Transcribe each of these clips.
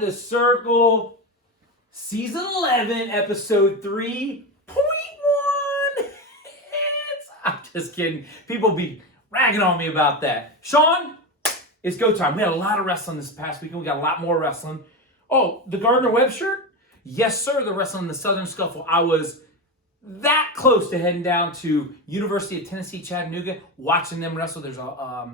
Inside the Circle, Season 11, Episode 3.1. I'm just kidding. People be ragging on me about that. Sean, it's go time. We had a lot of wrestling this past weekend. We got a lot more wrestling. Oh, the Gardner-Webb shirt? Yes, sir. The wrestling in the Southern Scuffle. I was that close to heading down to University of Tennessee, Chattanooga, watching them wrestle. There's a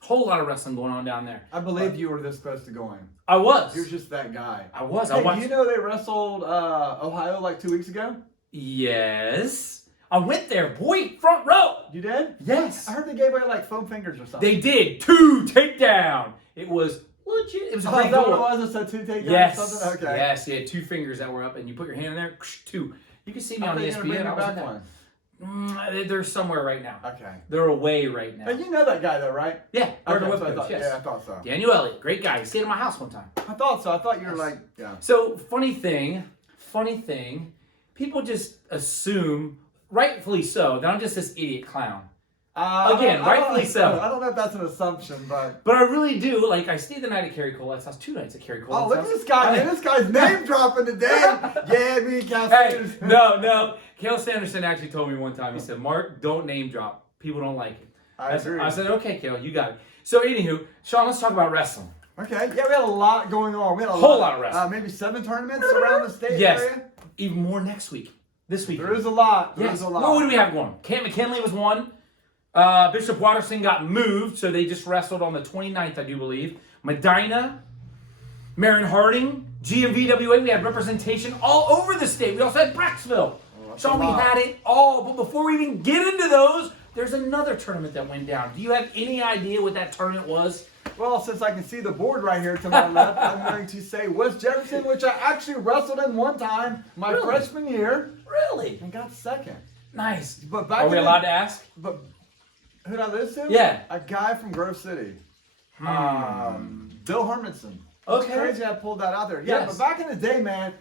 whole lot of wrestling going on down there. I believe you were this close to going. I was. You're just that guy. I was. Hey, do you know they wrestled Ohio like 2 weeks ago? Yes. I went there, boy, front row. You did? Yes. I heard they gave away like foam fingers or something. They did. 2 takedown. It was legit. It was a great goal. goal. What it was? It said 2 takedowns Yes. or something? Okay. Yes, you had 2 fingers that were up, and you put your hand in there, 2. You can see me on ESPN. I was they're somewhere right now. Okay. They're away right now. Hey, you know that guy though, right? Yeah. Okay, Yes. Yeah, I thought so. Daniel Elliott, great guy. He stayed at my house one time. I thought so. I thought you were like, yeah. So, funny thing, people just assume, rightfully so, that I'm just this idiot clown. Rightfully so. I don't know if that's an assumption, but I really do. Like, I stayed the night at Kerry Colette's house, 2 nights at Kerry Colette's house. look at this guy, man. This guy's name dropping today. Yeah, me and Cal Sanders. Hey, no. Cal Sanderson actually told me one time, he said, Mark, don't name drop. People don't like it. I agree. I said, okay, Cal, you got it. So, anywho, Sean, let's talk about wrestling. Okay, yeah, we had a lot going on. We had a whole lot of wrestling. Maybe 7 tournaments around the state area. Even more next week. This week. There is a lot. What do we have going? Kent McKinley was one. Bishop Watterson got moved, so they just wrestled on the 29th, I do believe. Medina, Marion Harding, GMVWA. We had representation all over the state. We also had Brecksville. Sean, we had it all. But before we even get into those, there's another tournament that went down. Do you have any idea what that tournament was? Well, since I can see the board right here to my left, I'm going to say West Jefferson, which I actually wrestled in one time my freshman year. Really? And got second. Nice. But back Are we allowed to ask? But who did I lose to? Yeah. A guy from Grove City. Bill Hermanson. Okay. It's crazy I pulled that out there. Yeah, Yes. but back in the day, man.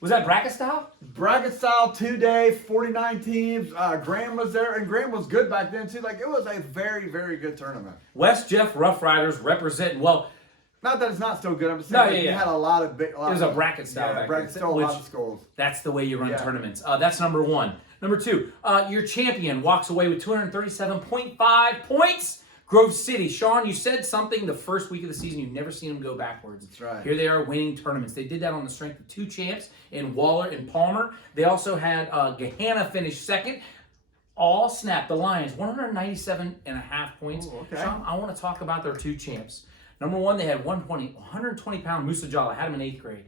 Was that bracket style? Bracket style 2-day, 49 teams. Graham was there, and Graham was good back then too. Like, it was a very, very good tournament. West Jeff Rough Riders representing, well, not that it's not still good. I'm just saying you had a lot of big. It was a bracket style back bracket then. style, a lot of schools. That's the way you run tournaments. That's number 1. Number 2, your champion walks away with 237.5 points. Grove City. Sean, you said something the first week of the season. You've never seen them go backwards. That's right. Here they are winning tournaments. They did that on the strength of 2 champs in Waller and Palmer. They also had Gahanna finish second. All snapped. The Lions, 197.5 points. Ooh, okay. Sean, I want to talk about their 2 champs. Number 1, they had 120-pound Musa Jala. Had him in 8th grade.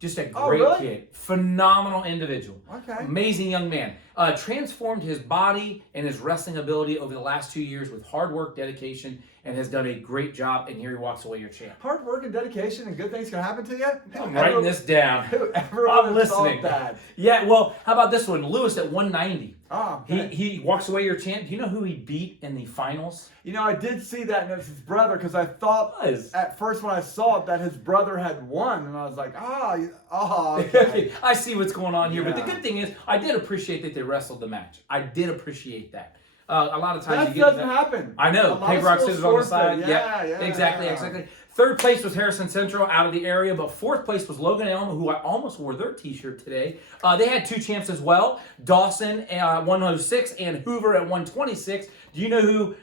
Just a great kid. Phenomenal individual. Okay. Amazing young man. Transformed his body and his wrestling ability over the last 2 years with hard work, dedication, and has done a great job. And here he walks away your champ. Hard work and dedication and good things can happen to you? I'm writing this down. Whoever I'm would have thought listening. that? Yeah, well, how about this one? Lewis at 190. Oh, okay. He walks away your champ. Do you know who he beat in the finals? You know, I did see that, and it was his brother, because I thought at first when I saw it that his brother had won, and I was like, okay. I see what's going on here. Yeah. But the good thing is, I did appreciate that they wrestled the match. I did appreciate that. A lot of times That you get doesn't happen. I know. Paper, rock, scissors on the side. Yeah, Exactly. 3rd place was Harrison Central out of the area, but 4th place was Logan Elm, who I almost wore their t-shirt today. They had 2 champs as well. Dawson at 106 and Hoover at 126. Do you know who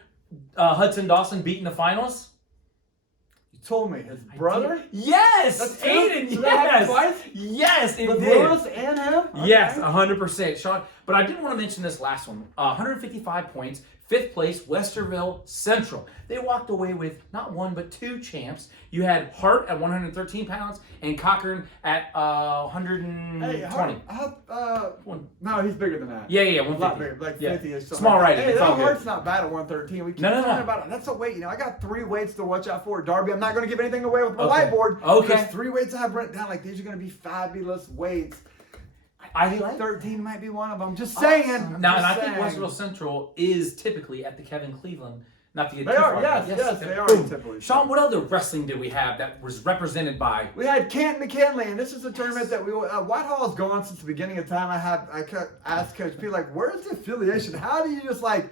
Hudson Dawson beat in the finals? You told me. His brother? Yes! That's Aiden, so that happened twice? Yes, it With did. Lewis and him? Okay. Yes, 100%. Sean, but I did want to mention this last one. 155 points. 5th place, Westerville Central. They walked away with not 1, but 2 champs. You had Hart at 113 pounds and Cochran at 120. Hey, no, he's bigger than that. Yeah, A lot 150. bigger, like Yeah. 50 or something. Small writing, Hey, it's that all good. Hart's not bad at 113. We keep talking about it. That's a weight. You know, I got 3 weights to watch out for. Darby, I'm not going to give anything away with my whiteboard. Okay. There's 3 weights I have written down. Like, these are going to be fabulous weights. I think 13 might be one of them. Just saying. I think Westerville Central is typically at the Kevin Cleveland. Not to get They too are, far. yes, they are Boom. typically. Sean, what other wrestling did we have that was represented by? We had Kent McKinley, and this is a tournament that Whitehall's gone since the beginning of time. I asked Coach P, like, where's the affiliation? How do you just like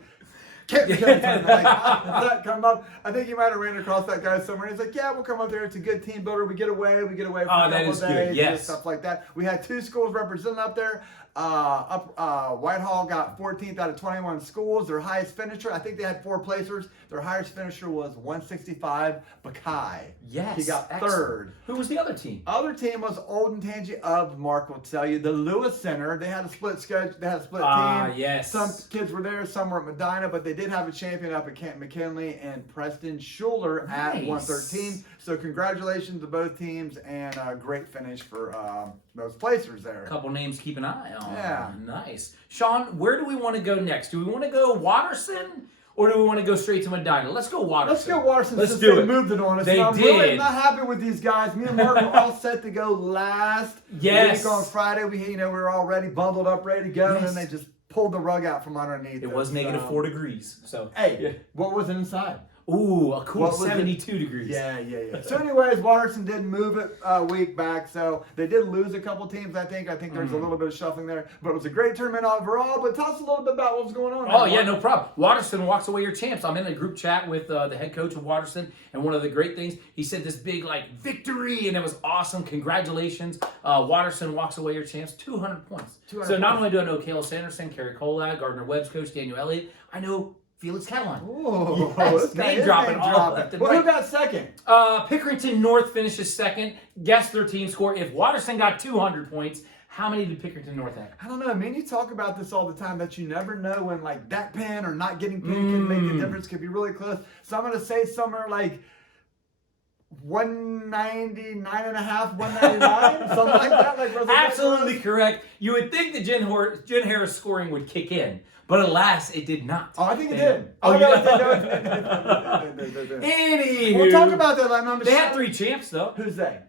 Can't be killing tournament. Like, how did that come up? I think you might have ran across that guy somewhere. He's like, yeah, we'll come up there. It's a good team builder. We get away for a couple of days. Yes. And stuff like that. We had 2 schools represented up there. Whitehall got 14th out of 21 schools. Their highest finisher, I think they had 4 placers. Their highest finisher was 165, Bakai. Yes. He got excellent. 3rd. Who was the other team? Other team was Old and Tangy of Mark will tell you. The Lewis Center, they had a split schedule. They had a split team. Yes. Some kids were there, some were at Medina, but they did have a champion up at Camp McKinley and Preston Schuler at 113. So congratulations to both teams and a great finish for those placers there. A couple names to keep an eye on. Yeah. Nice. Sean, where do we want to go next? Do we want to go Watterson or do we want to go straight to Medina? Let's go Watterson. Let's go Watterson. Let's since do they it. moved it on us. They I'm did. really not happy with these guys. Me and Mark were all set to go last Yes. week on Friday. We were already bundled up, ready to go, Yes. and then they just pulled the rug out from underneath. It was negative 4 degrees. So Hey, what was inside? ooh, a cool What was 72 degrees. Yeah. So anyways, Watterson did move it a week back, so they did lose a couple teams, I think. I think there's a little bit of shuffling there, but it was a great tournament overall. But tell us a little bit about what was going on. Oh, yeah, no problem. Watterson walks away your champs. I'm in a group chat with the head coach of Watterson, and one of the great things, he said this big, victory, and it was awesome. Congratulations. Watterson walks away your champs, 200 points. 200 so not points. only do I know Kayla Sanderson, Kerry Kolak, Gardner Webb's coach, Daniel Elliott, I know Felix Catalan. Ooh, Yes, this guy name is dropping name all dropping. left and Well, right. who got second? Pickerington North finishes second. Guess their team score. If Watterson got 200 points, how many did Pickerington North have? I don't know. Man, you talk about this all the time that you never know when that pin or not getting pinned can make a difference. Could be really close. So I'm going to say somewhere like 199 and a half, 199, something like that. Absolutely correct. You would think the Jen Harris scoring would kick in, but alas, it did not. Oh, I think it did. Oh, no, you it did. Anywho, We'll talk about that. I'm they had 3 champs though. Who's they?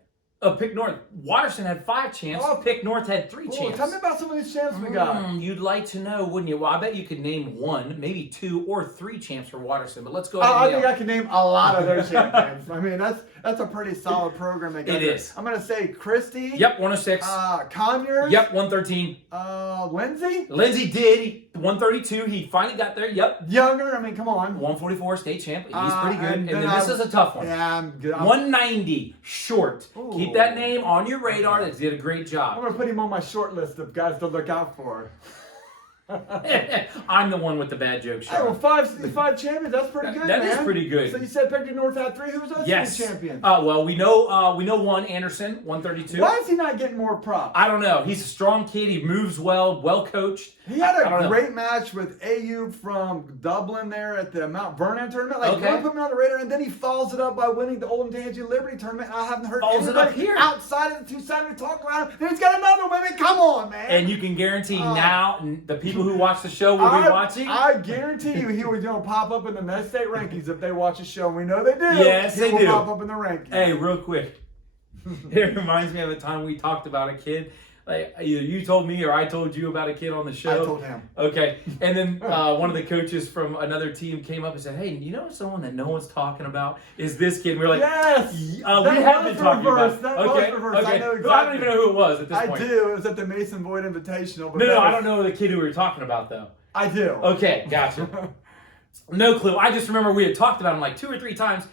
Pick North. Watterson had 5 champs. Oh. Pick North had 3 Oh, champs. tell me about some of these champs we got. You'd like to know, wouldn't you? Well, I bet you could name 1, maybe 2, or 3 champs for Watterson. But let's go ahead. I think I can name a lot of those champions. I mean, that's a pretty solid program they got. It is. I'm going to say Christie. Yep, 106. Conyers. Yep, 113. Lindsay. Lindsay did. 132. He finally got there. Yep. Younger. I mean, come on. 144 state champ. He's pretty good. And then then this is a tough one. Yeah, I'm good. 190 short. Ooh. Keep that name on your radar. They did a great I'm job. going to put him on my short list of guys to look out for. I'm the one with the bad joke, Hey, well, Sean. five champions. That's pretty good, That man. is pretty good. So you said Pickerington North had 3. Who was those Yes. 3 champions? Well, we know one, Anderson, 132. Why is he not getting more props? I don't know. He's a strong kid. He moves well coached. He had I don't a know. great match with AU from Dublin there at the Mount Vernon tournament. Okay. Don't put me on the radar, and then he follows it up by winning the Old and Tangy Liberty tournament. I haven't heard Follows it up anybody here. outside of the 2-sided talk about him. Then he's got another one. Man, come on, man. And you can guarantee now the people who watch the show will be watching. I guarantee you he was going to pop up in the Med State rankings if they watch the show. We know they do. Yes, he they will do. pop up in the rankings. Hey, real quick. It reminds me of a time we talked about a kid. Like either you told me or I told you about a kid on the show. I told him. Okay. And then one of the coaches from another team came up and said, "Hey, you know someone that no one's talking about is this kid." And we were like, Yes. we That have been was talking reversed. about. That Okay. was reversed. Okay. I know I don't exactly. even know who it was at this I point. do. It was at the Mason Boyd Invitational. But No, I don't know the kid who we were talking about though. I do. Okay, gotcha. No clue. I just remember we had talked about him like 2 or 3 times,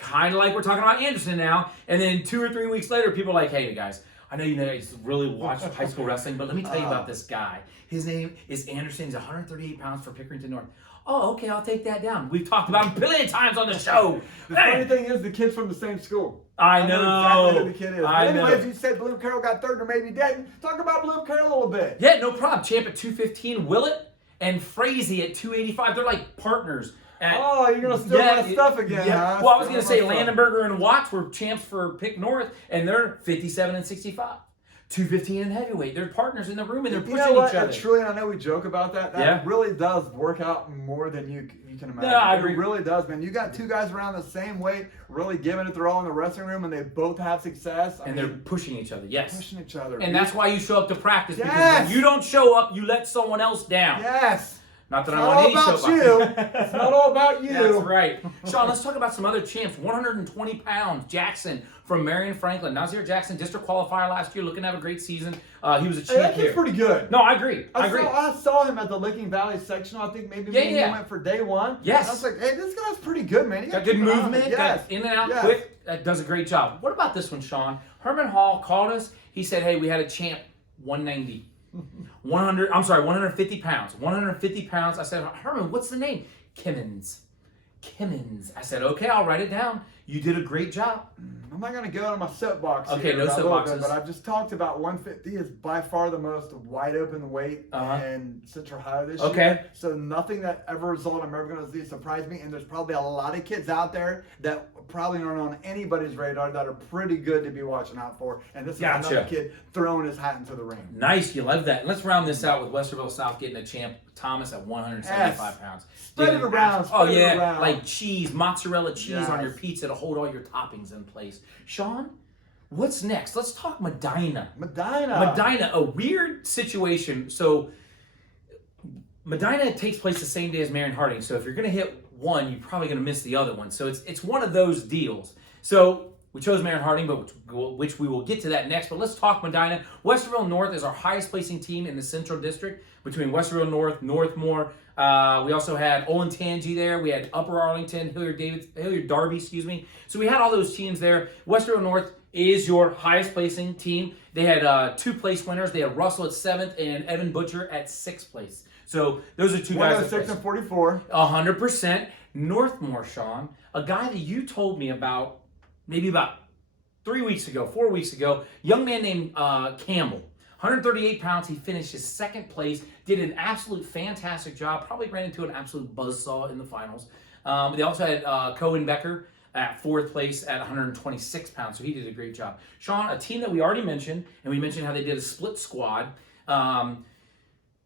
kind of like we're talking about Anderson now. And then 2 or 3 weeks later, people are like, "Hey, guys, I know you guys really watch high school wrestling, but let me tell you about this guy. His name is Anderson. He's 138 pounds for Pickerington North." Oh, okay, I'll take that down. We've talked about him plenty of times on the show. The funny thing is, the kid's from the same school. I know. Exactly who the kid is. I But anyways, know. you said Blue Carroll got 3rd or maybe didn't. Talk about Blue Carroll a little bit. Yeah, no problem. Champ at 215, Willett and Frazee at 285. They're like partners. Oh, you're going to steal my stuff again, Yeah. huh? Well, I was going to say Stealing my stuff. Landenberger and Watts were champs for Pick North, and they're 57 and 65. 215 in heavyweight. They're partners in the room, and they're You pushing know what? each other. Truly, I know we joke about that. That Yeah. really does work out more than you can imagine. No, I agree. It really does, man. You got 2 guys around the same weight, really giving it their all in the wrestling room, and they both have success. And they're pushing each other, yes. pushing each other. And that's why you show up to practice, because Yes. when you don't show up, you let someone else down. Yes. Not that It's I'm not on all any about soapbox. you. It's not all about you. That's right. Sean, let's talk about some other champs. 120 pounds, Jackson from Marion Franklin. Nazir Jackson, district qualifier last year, looking to have a great season. He was a Hey, champ that kid's here. pretty good. No, I agree. I agree. I saw him at the Licking Valley sectional. I think maybe me and you went for day one. Yes. And I was like, hey, this guy's pretty good, man. Got good movement, Yes. got in and out Yes. quick. That does a great job. What about this one, Sean? Herman Hall called us. He said, hey, we had a champ, 190. 150 pounds. 150 pounds. I said, Herman, what's the name? Kimmins. I said, okay, I'll write it down. You did a great job. I'm not going to go on my soapbox Okay, here no about a little soapboxes. bit, but I've just talked about 150 is by far the most wide open weight in Central Ohio this year. So nothing that ever result I'm ever going to see surprise me. And there's probably a lot of kids out there that probably aren't on anybody's radar that are pretty good to be watching out for. And this is another kid throwing his hat into the ring. Nice, you love that. And let's round this out with Westerville South getting a champ, Thomas, at 175 pounds. Spread it around. Oh, yeah, like cheese, mozzarella cheese on your pizza to hold all your toppings in place. Sean, what's next? Let's talk Medina. Medina, a weird situation. So Medina takes place the same day as Marion Harding. So if you're going to hit one, you're probably going to miss the other one. So it's one of those deals. So we chose Marion Harding, but which we will get to that next. But let's talk Medina. Westerville North is our highest placing team in the Central District between Westerville North, Northmore. We also had Olentangy there. We had Upper Arlington, Hilliard Darby, So we had all those teams there. Westerville North is your highest placing team. They had 2 place winners. They had Russell at 7th and Evan Butcher at 6th place. So those are 2 guys. 106 and 44. 100%. Northmore, Sean, a guy that you told me about maybe about 4 weeks ago, young man named Campbell. 138 pounds, he finished his 2nd place, did an absolute fantastic job, probably ran into an absolute buzzsaw in the finals. They also had Cohen Becker at 4th place at 126 pounds, so he did a great job. Sean, a team that we already mentioned, and we mentioned how they did a split squad,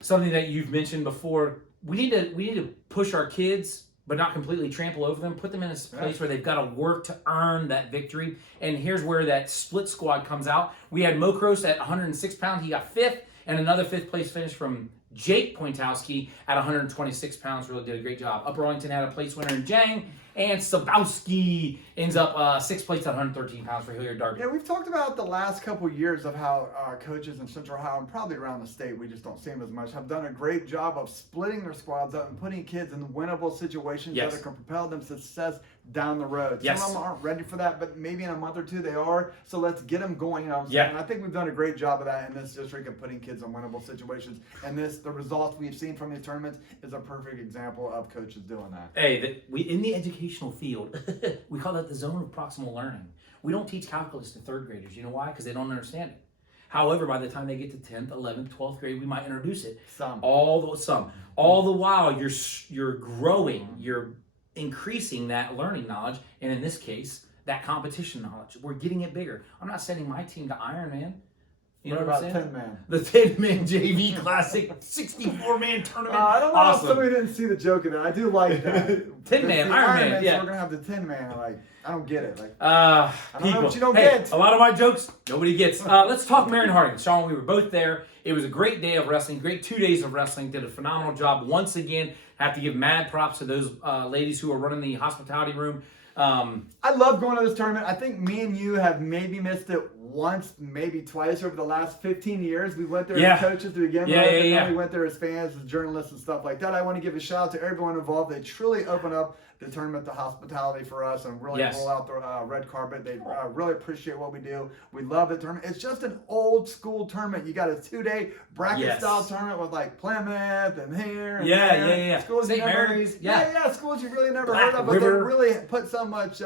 something that you've mentioned before, we need to push our kids, but not completely trample over them, put them in a place where they've got to work to earn that victory. And here's where that split squad comes out. We had Mokros at 106 pounds. He got 5th, and another 5th place finish from Jake Pointowski at 126 pounds. Really did a great job. Upper Arlington had a place winner in Jang, and Sabowski ends up 6th place at 113 pounds for Hilliard Darby. Yeah, we've talked about the last couple years of how coaches in Central Ohio and probably around the state, we just don't see them as much, have done a great job of splitting their squads up and putting kids in winnable situations that can propel them to success down the road. Some of them aren't ready for that, but maybe in a month or 2 they are. So let's get them going. You know what I'm saying? And I think we've done a great job of that in this district of putting kids in winnable situations. And the results we've seen from these tournaments is a perfect example of coaches doing that. Hey, we in the educational field, we call that the zone of proximal learning. We don't teach calculus to 3rd graders. You know why? Because they don't understand it. However, by the time they get to 10th, 11th, 12th grade, we might introduce it. All the while, you're growing, you're increasing that learning knowledge, and in this case, that competition knowledge. We're getting it bigger. I'm not sending my team to Ironman. You know what I'm saying? 10-man? The 10-man JV Classic 64-man tournament. I don't know if somebody didn't see the joke in that. I do like that. 10-man, Ironman, So we're going to have the 10-man. Like, I don't get it. Like, I don't know what you don't get. A lot of my jokes, nobody gets. Let's talk Marion Harding. Sean, we were both there. It was a great day of wrestling, great 2 days of wrestling. Did a phenomenal job. Once again, have to give mad props to those ladies who are running the hospitality room. I love going to this tournament. I think me and you have maybe missed it once, maybe twice over the last 15 years. We went there as coaches to begin with, and then we went there as fans, as journalists and stuff like that. I want to give a shout out to everyone involved. They truly opened up the tournament, the hospitality for us, and really roll out the red carpet. They really appreciate what we do. We love the tournament. It's just an old school tournament. You got a 2-day bracket style tournament with like Plymouth and here and schools St. Mary's. Schools you really never Black heard of, but River. they really put so much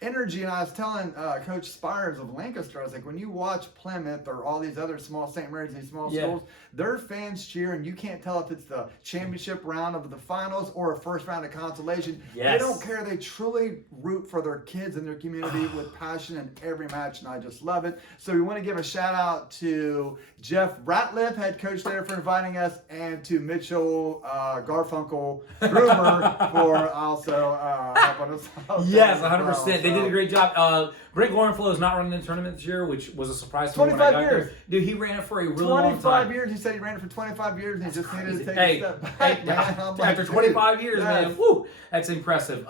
energy. And I was telling Coach Spires of Lancaster, I was like, when you watch Plymouth or all these other small St. Mary's, these small schools, their fans cheer, and you can't tell if it's the championship round of the finals or a first round of consolation. They don't care. They truly root for their kids and their community with passion in every match, and I just love it. So we want to give a shout out to Jeff Ratliff, head coach there, for inviting us, and to Mitchell Garfunkel Groomer for also helping us out. Yes, 100%. they did a great job. Brent Gorenflow is not running the tournament this year, which was a surprise to me when I 25 got years. there. Dude, he ran it for a really long time. 25 years. He said he ran it for 25 years, and he just needed to take a step back, man. After 25 years, man, woo, that's impressive.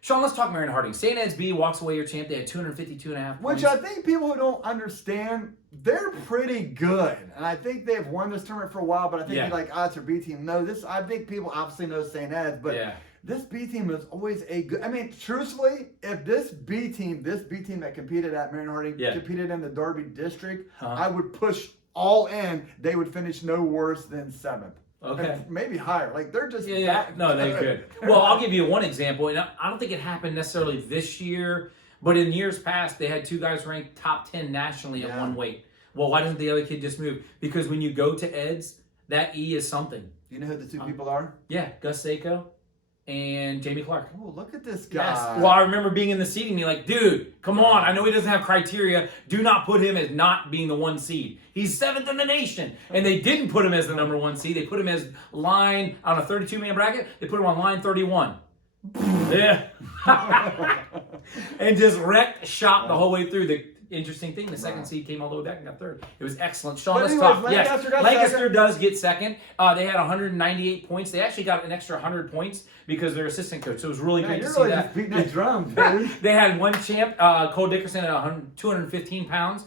Sean, let's talk Marion Harding. St. Ed's B walks away your champ. They had 252.5 points. Which I think people who don't understand, they're pretty good. And I think they've won this tournament for a while, but I think like, it's their B team. No, I think people obviously know St. Ed's, but this B team is always a good. I mean, truthfully, if this B team that competed at Marion Harding competed in the Derby District, I would push all in. They would finish no worse than 7th. Okay. Maybe higher. Like, they're just No, they're good. Well, I'll give you one example. And I don't think it happened necessarily this year, but in years past, they had 2 guys ranked top 10 nationally at one weight. Well, why doesn't the other kid just move? Because when you go to Ed's, that E is something. You know who the 2 people are? Yeah, Gus Seiko and Jamie Clark. Oh, look at this guy. Yes. Well, I remember being in the seating, me like, dude, come on. I know he doesn't have criteria. Do not put him as not being the 1 seed. He's 7th in the nation. And they didn't put him as the number 1 seed. They put him as line, on a 32-man bracket, they put him on line 31. Yeah. And just wrecked shop the whole way through. The interesting thing, the 2nd seed came all the way back and got 3rd. It was excellent. Sean, let's talk. Yes, Lancaster does get 2nd. They had 198 points. They actually got an extra 100 points because their assistant coach. So it was really great to see really that. Just beating that drum, dude. They had 1 champ, Cole Dickerson, at 215 pounds.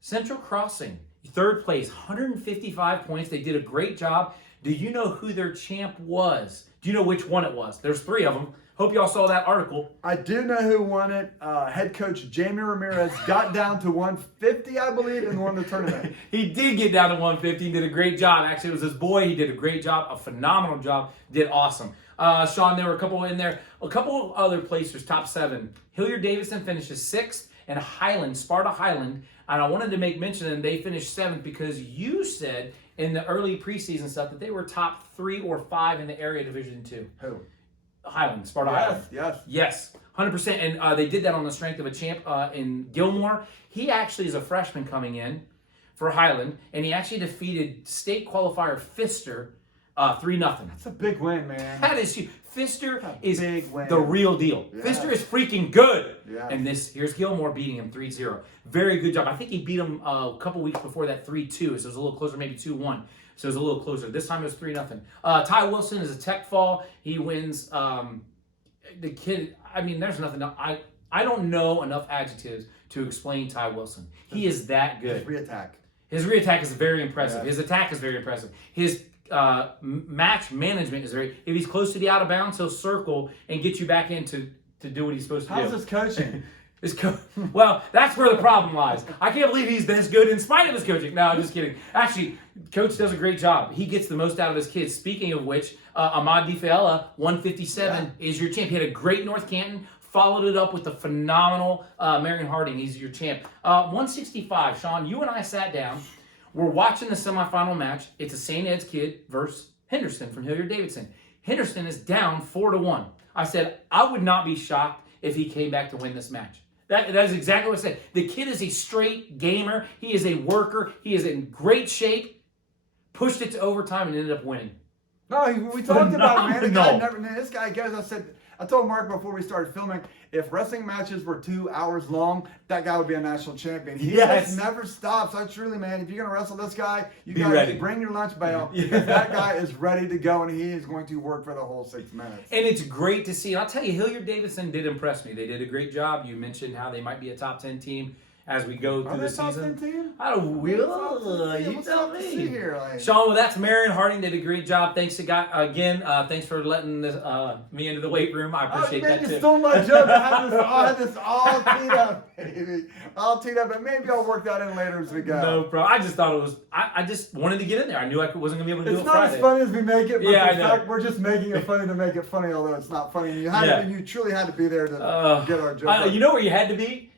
Central Crossing, 3rd place, 155 points. They did a great job. Do you know who their champ was? Do you know which one it was? There's 3 of them. Hope y'all saw that article. I do know who won it. Head coach Jamie Ramirez got down to 150, I believe, and won the tournament. He did get down to 150. He did a great job. Actually, it was his boy. He did a great job, a phenomenal job. Did awesome. Sean, there were a couple in there. A couple other placers, top 7. Hilliard Davidson finishes 6th, and Sparta Highland. And I wanted to make mention of them. They finished 7th because you said in the early preseason stuff that they were top 3 or 5 in the area Division 2. Who? Sparta Highland. Yes. 100%. And they did that on the strength of a champ in Gilmore. He actually is a freshman coming in for Highland, and he actually defeated state qualifier Pfister 3-0. That's a big win, man. That is huge. Pfister is win. the real deal. Yeah. Pfister is freaking good. Yeah. And here's Gilmore beating him 3-0. Very good job. I think he beat him a couple weeks before that 3-2, so it was a little closer, maybe 2-1. So it was a little closer. This time it was 3-0. Ty Wilson is a tech fall. He wins. The kid, I mean, there's nothing. I don't know enough adjectives to explain Ty Wilson. He is that good. His re-attack is very impressive. Yeah. His attack is very impressive. His match management is very. If he's close to the out of bounds, he'll circle and get you back in to do what he's supposed to do. How's his coaching? Well, that's where the problem lies. I can't believe he's this good in spite of his coaching. No, I'm just kidding. Actually, Coach does a great job. He gets the most out of his kids. Speaking of which, Ahmad DiFaella, 157, is your champ. He had a great North Canton, followed it up with the phenomenal Marion Harding. He's your champ. 165, Sean, you and I sat down. We're watching the semifinal match. It's a St. Ed's kid versus Henderson from Hilliard Davidson. Henderson is down 4-1. I said, I would not be shocked if he came back to win this match. That is exactly what I said. The kid is a straight gamer. He is a worker. He is in great shape. Pushed it to overtime and ended up winning. No, we talked about it, man. This guy goes, I told Mark before we started filming, if wrestling matches were 2 hours long, that guy would be a national champion. He just never stops. I truly, man, if you're going to wrestle this guy, you got to bring your lunch bell. Because that guy is ready to go, and he is going to work for the whole 6 minutes. And it's great to see. And I'll tell you, Hilliard Davidson did impress me. They did a great job. You mentioned how they might be a top 10 team as we go through the season. I don't will. You tell me. Sean, well, that's Marion Harding. Did a great job. Thanks again. Thanks for letting me into the weight room. I appreciate that too. You stole my joke. I had this all teed up, baby. All teed up, and maybe I'll work that in later as we go. No, bro. I just thought it was. I just wanted to get in there. I knew I wasn't gonna be able to do it Friday. It's not as funny as we make it. But yeah, in fact, we're just making it funny to make it funny, although it's not funny. You truly had to be there to get our joke. You know where you had to be?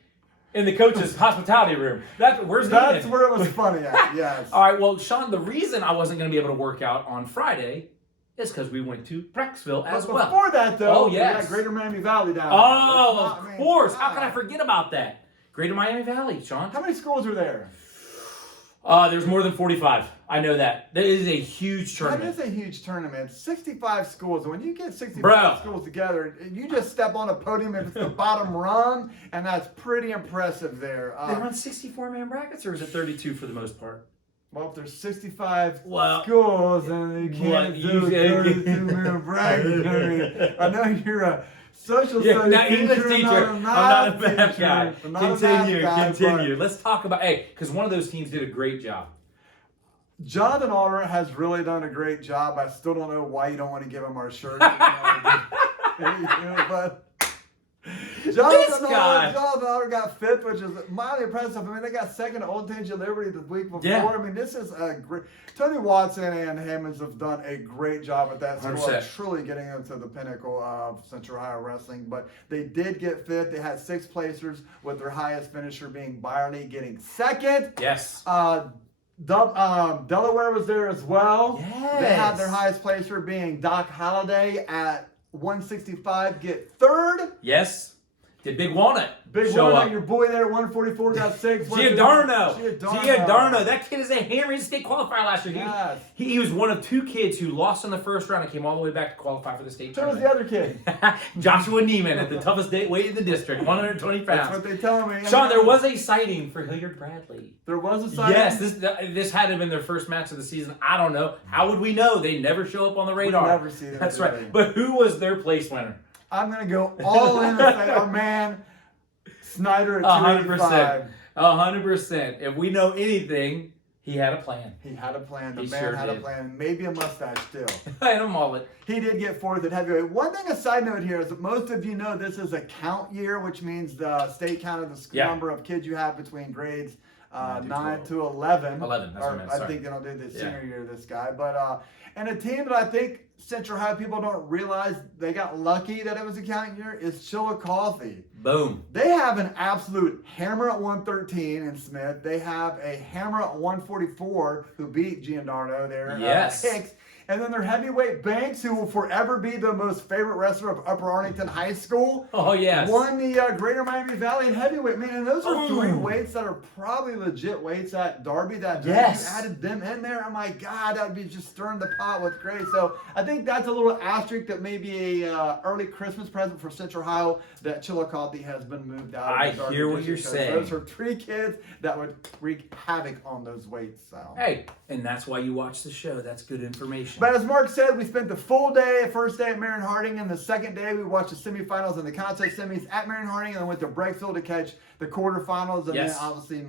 In the coach's hospitality room. That's where it was funny at, yes. All right, well, Sean, the reason I wasn't going to be able to work out on Friday is because we went to Brecksville as well. Before that, though, we got Greater Miami Valley down there. Oh, of course. How can I forget about that? Greater Miami Valley, Sean. How many schools are there? There's more than 45. I know that. That is a huge That tournament. is a huge tournament. 65 schools. And when you get 65 schools together, you just step on a podium if it's the bottom run, and that's pretty impressive there. They run 64-man brackets, or is it 32 for the most part? Well, if there's 65 Well, schools, and you can't do a 32-man bracket. I know you're a social studies not English teacher. I'm not a math guy. Continue. Let's talk about, because one of those teams did a great job. Jonathan Alder has really done a great job. I still don't know why you don't want to give him our shirt. But Jonathan Alder got fifth, which is mildly impressive. I mean, they got second to Old Tangent Liberty the week before. Yeah. I mean, this is a great. Tony Watson and Hammonds have done a great job at that school, 100%. truly getting them to the pinnacle of Central Ohio wrestling. But they did get fifth. They had six placers, with their highest finisher being Byerly getting second. Yes. Delaware was there as well. Yes. They had their highest placer being Doc Holliday at 165 get third. Yes. Did Big Walnut Big show Walnut, up? your boy there, 144 got six. Giordano. That kid is a hammer. He's a state qualifier last year. Yes. He was one of two kids who lost in the first round and came all the way back to qualify for the state So was tournament. the other kid. Joshua Neiman at the toughest weight in the district, 120 pounds. That's what they tell me. Sean, there was a sighting for Hilliard Bradley. There was a sighting? Yes, this had to have been their first match of the season. I don't know. How would we know? They never show up on the radar. We never see them. That's right. But who was their place winner? I'm going to go all in and say our man, Snyder at 285. 100%. If we know anything, he had a plan. He had a plan. The He man sure had did. a plan. Maybe a mustache still. And a mullet. He did get fourth at heavyweight. One thing, a side note here, is that most of you know this is a count year, which means the state counted the number of kids you have between grades 9 to 11. 11, that's what I meant, sorry. I think they don't do the senior year, this guy. But and a team that I think Central Ohio people don't realize they got lucky that it was a count year is Chillicothe. Boom. They have an absolute hammer at 113 in Smith. They have a hammer at 144 who beat Giordano there. Yes. Hicks. And then their heavyweight Banks, who will forever be the most favorite wrestler of Upper Arlington High School, Oh, yes. won the Greater Miami Valley heavyweight. Man, and those are three weights that are probably legit weights at Darby that day. Yes. You added them in there. Oh, my God, that would be just stirring the pot with grace. So I think that's a little asterisk that may be a early Christmas present for Central Ohio that Chillicothe has been moved out. I of the Darby hear what district. you're saying. Those are three kids that would wreak havoc on those weights. So. Hey, and that's why you watch the show. That's good information. But as Mark said, we spent the full day, first day at Marion Harding, and the second day we watched the semifinals and the contest semis at Marion Harding, and then went to Breaksville to catch the quarterfinals. And then obviously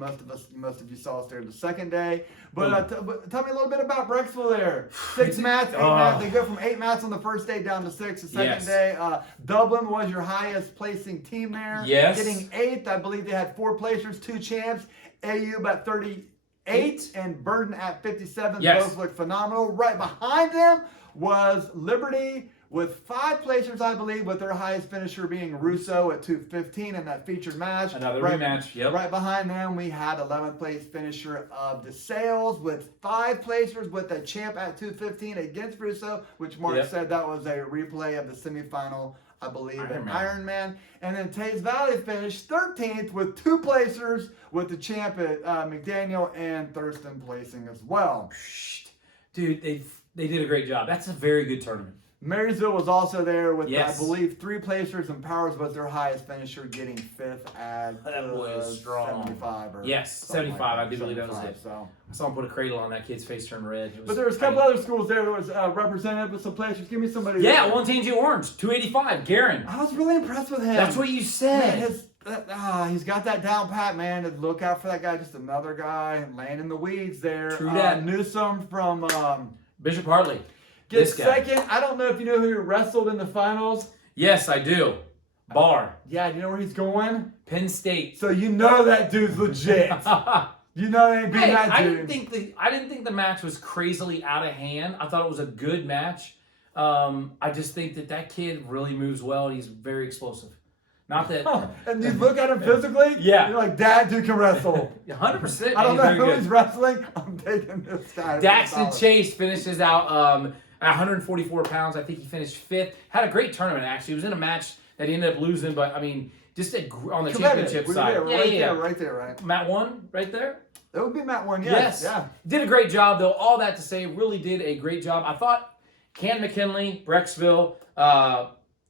most of you saw us there the second day. But tell me a little bit about Breaksville there. 6 mats, 8 mats. They go from 8 mats on the first day down to 6 the second day. Dublin was your highest placing team there. Yes. Getting 8th. I believe they had 4 placers, 2 champs. AU about 38 and Burden at 57. Yes. Both look phenomenal. Right behind them was Liberty with 5 placers, I believe, with their highest finisher being Russo at 215 in that featured match. Another rematch, yep. Right behind them, we had 11th place finisher of DeSales with 5 placers with a champ at 215 against Russo, which Mark said that was a replay of the semifinal, I believe, in Ironman. And then Tays Valley finished 13th with 2 placers with the champ at McDaniel and Thurston placing as well. Dude, they did a great job. That's a very good tournament. Marysville was also there with, I believe, 3 placers, and Powers was their highest finisher, getting 5th at that boy is strong. 75. Or 75. like I do believe that was it. So. I saw him put a cradle on that kid's face, turn red. But there was a couple other schools there that was represented with some placers. Give me somebody. Yeah, Old Tangent Orange, 285. Garen. I was really impressed with him. That's what you said. Man, he's got that down pat, man. Look out for that guy. Just another guy laying in the weeds there. True that. Newsome from Bishop Hartley. Gets second. I don't know if you know who wrestled in the finals. Yes, I do. Barr. Yeah, do you know where he's going? Penn State. So you know that dude's legit. You know they ain't beating that dude. I didn't think the match was crazily out of hand. I thought it was a good match. I just think that kid really moves well and he's very explosive. Not that. And you look at him physically, yeah, you're like, that dude can wrestle. 100%. I don't know who he's wrestling. I'm taking this guy. Daxton Chase finishes out at 144 pounds. I think he finished 5th. Had a great tournament, actually. He was in a match that he ended up losing, but I mean, just on the championship side. Right there, right? Matt won right there. It would be Matt Warren, yes. Yeah. Did a great job, though. All that to say, really did a great job. I thought Cam McKinley, Brecksville,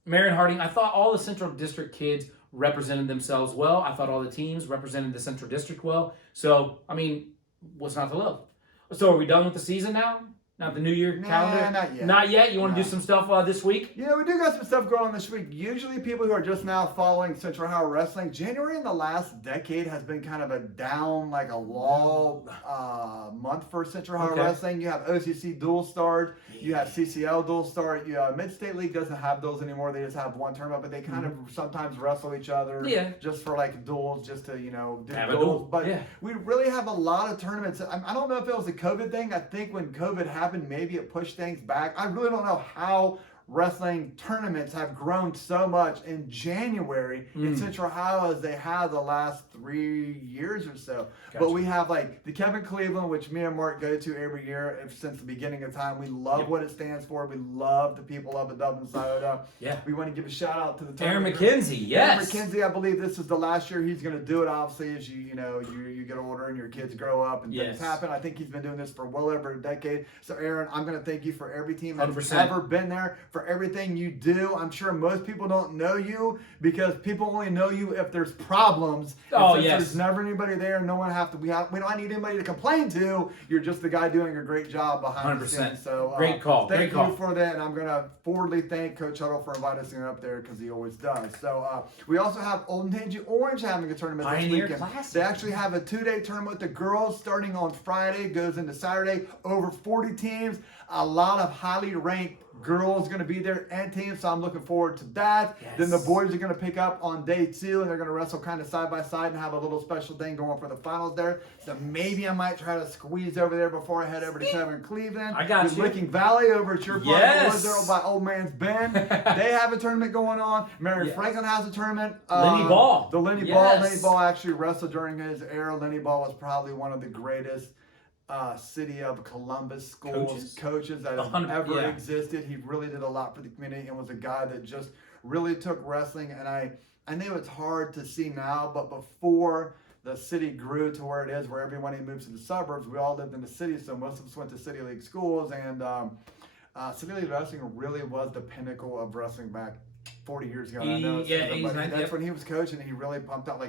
Marion Harding, I thought all the Central District kids represented themselves well. I thought all the teams represented the Central District well. So, I mean, what's not to love? So are we done with the season now? Not the New Year calendar? Not yet. Not yet? You want to do some stuff this week? Yeah, we do got some stuff going on this week. Usually people who are just now following Central Ohio Wrestling, January in the last decade has been kind of a down, like a lull month for Central Ohio Wrestling. You have OCC dual start. You have CCL dual start. Mid-State League doesn't have those anymore. They just have one tournament, but they kind of sometimes wrestle each other just for like duels, just to, do have duels. A duel. But we really have a lot of tournaments. I don't know if it was a COVID thing. I think when COVID happened, maybe it pushed things back. I really don't know how wrestling tournaments have grown so much in January in Central Ohio as they have the last 3 years or so. Gotcha. But we have like the Kevin Cleveland, which me and Mark go to every year since the beginning of time. We love what it stands for. We love the people of the Dublin Scioto. Yeah. We want to give a shout out to the Aaron McKenzie. Yes. Aaron McKenzie, I believe this is the last year he's going to do it. Obviously, as you get older and your kids grow up and things happen. I think he's been doing this for well over a decade. So Aaron, I'm going to thank you for every team that's 100%. ever been there, for everything you do. I'm sure most people don't know you because people only know you if there's problems. Oh, yes. There's never anybody there. No one we don't need anybody to complain to. You're just the guy doing a great job behind 100%. the scenes. So great call. Thank you for that, and I'm going to forwardly thank Coach Huddle for inviting us up there because he always does. So we also have Old Tangy Orange having a tournament this weekend. Classic. They actually have a 2-day tournament with the girls starting on Friday, goes into Saturday. Over 40 teams, a lot of highly ranked girls going to be there and teams, so I'm looking forward to that. Yes. Then the boys are going to pick up on day 2, and they're going to wrestle kind of side by side and have a little special thing going for the finals there. So maybe I might try to squeeze over there before I head over to Kevin Cleveland. I got you. Licking Valley over at your part of the woods there by Old Man's Bend. They have a tournament going on. Marion Franklin has a tournament. Lenny Ball. The Lenny Ball. Lenny Ball actually wrestled during his era. Lenny Ball was probably one of the greatest City of Columbus schools coaches that have ever existed. He really did a lot for the community and was a guy that just really took wrestling. And I know it's hard to see now, but before the city grew to where it is, where everybody moves to the suburbs, we all lived in the city, so most of us went to City League schools, and City League wrestling really was the pinnacle of wrestling back 40 years ago. I know that's when he was coaching, and he really pumped out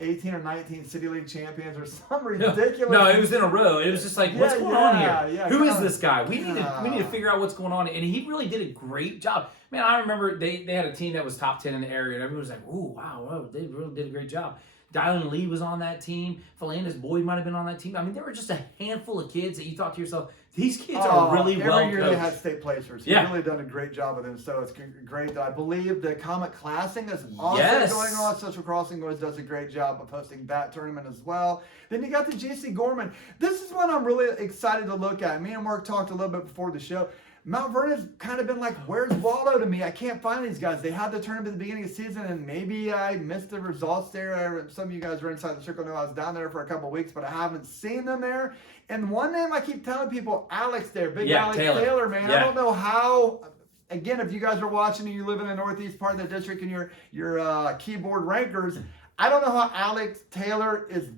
18 or 19 City League champions or some ridiculous. No, it was in a row. It was just like, what's going on here? Yeah, Who is this guy? We need to figure out what's going on. And he really did a great job. Man, I remember they had a team that was top 10 in the area, and everyone was like, "Ooh, wow, they really did a great job." Dylan Lee was on that team. Philandus Boyd might have been on that team. I mean, there were just a handful of kids that you thought to yourself, these kids are really well coached. Every year they had state placers. He's really done a great job with them. So it's great. I believe the Comet Classing is also going on. Central Crossing does a great job of hosting that tournament as well. Then you got the GC Gorman. This is one I'm really excited to look at. Me and Mark talked a little bit before the show. Mount Vernon's kind of been like, where's Waldo to me? I can't find these guys. They had the tournament at the beginning of the season, and maybe I missed the results there. Some of you guys were inside the circle. I know I was down there for a couple of weeks, but I haven't seen them there. And one name I keep telling people, Alex there, Big Alex Taylor, man. I don't know how. Again, if you guys are watching and you live in the northeast part of the district and your keyboard rankers, I don't know how Alex Taylor is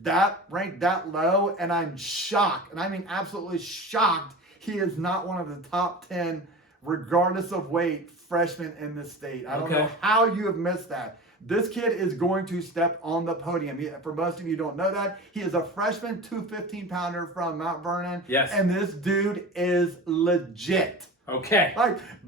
ranked that low, and I'm shocked. And I mean absolutely shocked. He is not one of the top 10, regardless of weight, freshmen in the state. I don't know how you have missed that. This kid is going to step on the podium. For most of you who don't know that, he is a freshman 215-pounder from Mount Vernon. Yes. And this dude is legit. Okay.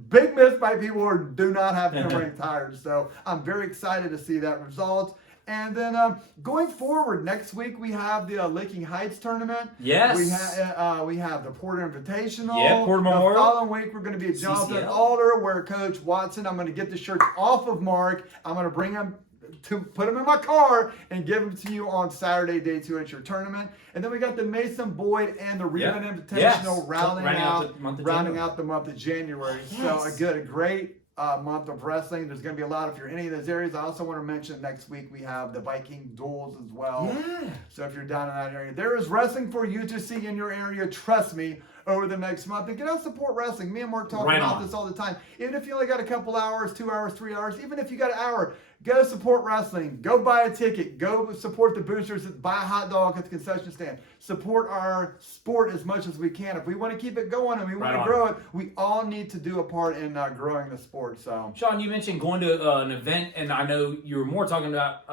Big miss by people who do not have him ranked higher. So I'm very excited to see that result. And then going forward, next week we have the Licking Heights tournament. Yes. We have the Porter Invitational. Yeah, Porter Memorial. The following week we're going to be at Jonathan Alder, where Coach Watson, I'm going to get the shirt off of Mark. I'm going to bring him to put them in my car and give them to you on Saturday, day 2 at your tournament. And then we got the Mason Boyd and the Rebound Invitational rounding out the month of January. So a great month of wrestling. There's going to be a lot if you're in any of those areas. I also want to mention next week we have the Viking duels as well. Yeah. So if you're down in that area, there is wrestling for you to see in your area. Trust me. Over the next month, and get out support wrestling. Me and Mark talk about this all the time. Even if you only got a couple hours, 2 hours, 3 hours, even if you got an hour, Go support wrestling. Go buy a ticket. Go support the boosters. Buy a hot dog at the concession stand. Support our sport as much as we can. If we want to keep it going and we want to grow it, we all need to do a part in growing the sport. So, Sean, you mentioned going to an event, and I know you were more talking about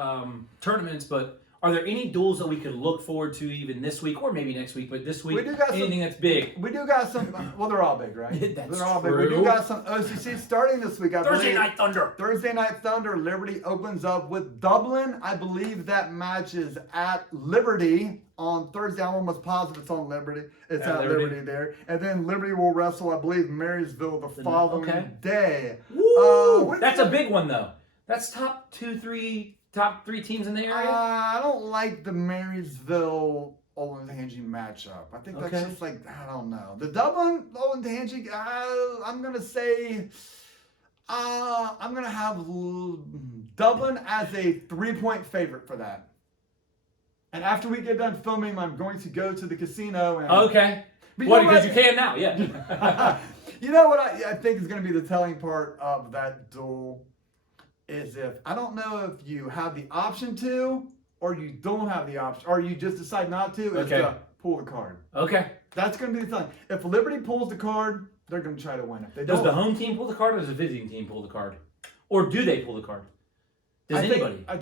tournaments, but are there any duels that we could look forward to even this week or maybe next week? But this week, anything that's big? We do got some. Well, they're all big, right? That's they're all true. big. We do got some OCC starting this week. Thursday Night Thunder. Thursday Night Thunder. Liberty opens up with Dublin. I believe that match is at Liberty on Thursday. I'm almost positive it's on Liberty. It's at Liberty there. And then Liberty will wrestle, I believe, Marysville the following day. Woo! That's a big one, though. That's top three teams in the area? I don't like the Marysville Olentangy matchup. I think that's just like, I don't know. The Dublin Olentangy, I'm going to say, I'm going to have Dublin as a 3-point favorite for that. And after we get done filming, I'm going to go to the casino. And, okay. What, because you can now, yeah. You know what I think is going to be the telling part of that duel? Is if, I don't know if you have the option to, or you don't have the option, or you just decide not to, is to pull the card. Okay. That's going to be the thing. If Liberty pulls the card, they're going to try to win. If they does the home team pull the card, or does the visiting team pull the card? Or do they pull the card? Does anybody? I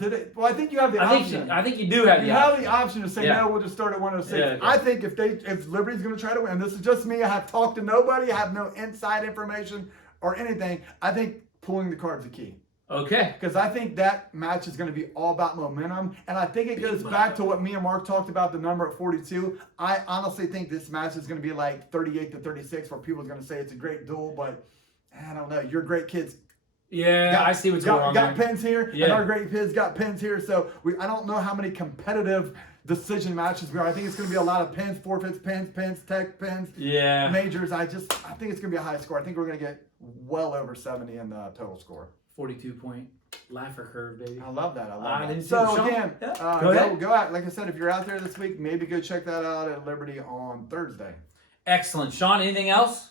think you have the option. I think you do have the option. You have the option to say, no, we'll just start at 106. Yeah, I think if Liberty's going to try to win, and this is just me, I have talked to nobody, I have no inside information or anything, I think pulling the card's the key. Okay. Because I think that match is going to be all about momentum. And I think it goes back to what me and Mark talked about, the number at 42. I honestly think this match is going to be like 38-36, where people are going to say it's a great duel. But I don't know. Your great kids. Yeah, I see what's going on. Got pins here. And our great kids got pins here. So I don't know how many competitive decision matches we are. I think it's going to be a lot of pins, forfeits, pins, tech pins, majors. I think it's going to be a high score. I think we're going to get well over 70 in the total score. 42-point laugher curve, baby. I love that. So again, go out. Like I said, if you're out there this week, maybe go check that out at Liberty on Thursday. Excellent. Sean, anything else?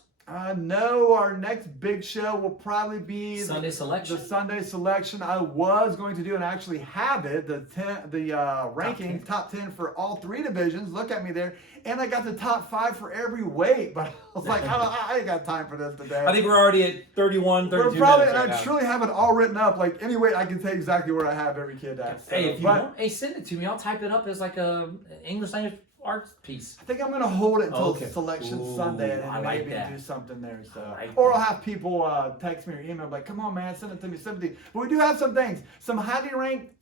No, our next big show will probably be Sunday selection. The Sunday selection. I was going to do and actually have it, the ranking, top 10 for all 3 divisions. Look at me there. And I got the top 5 for every weight, but I was like, I ain't got time for this today. I think we're already at 31, 32 we're probably, minutes and I truly have it all written up. Like, any weight, I can tell exactly where I have every kid at. So, hey, if you want, send it to me. I'll type it up as like a English language arts piece. I think I'm going to hold it until Selection Sunday and then maybe do something there. So, or I'll have people text me or email like, come on, man, send it to me. But we do have some things. Some highly ranked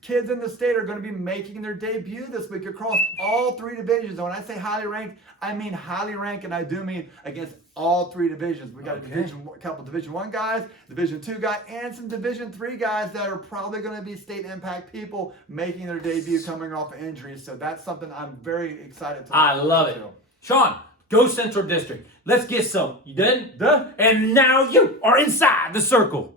kids in the state are going to be making their debut this week across all 3 divisions. And when I say highly ranked, I mean highly ranked, and I do mean against all 3 divisions. We got a couple Division 1 guys, Division 2 guys, and some Division 3 guys that are probably going to be state impact people making their debut coming off of injuries. So that's something I'm very excited to. I love it. Sean, go Central District. Let's get some. You done? Done. And now you are inside the circle.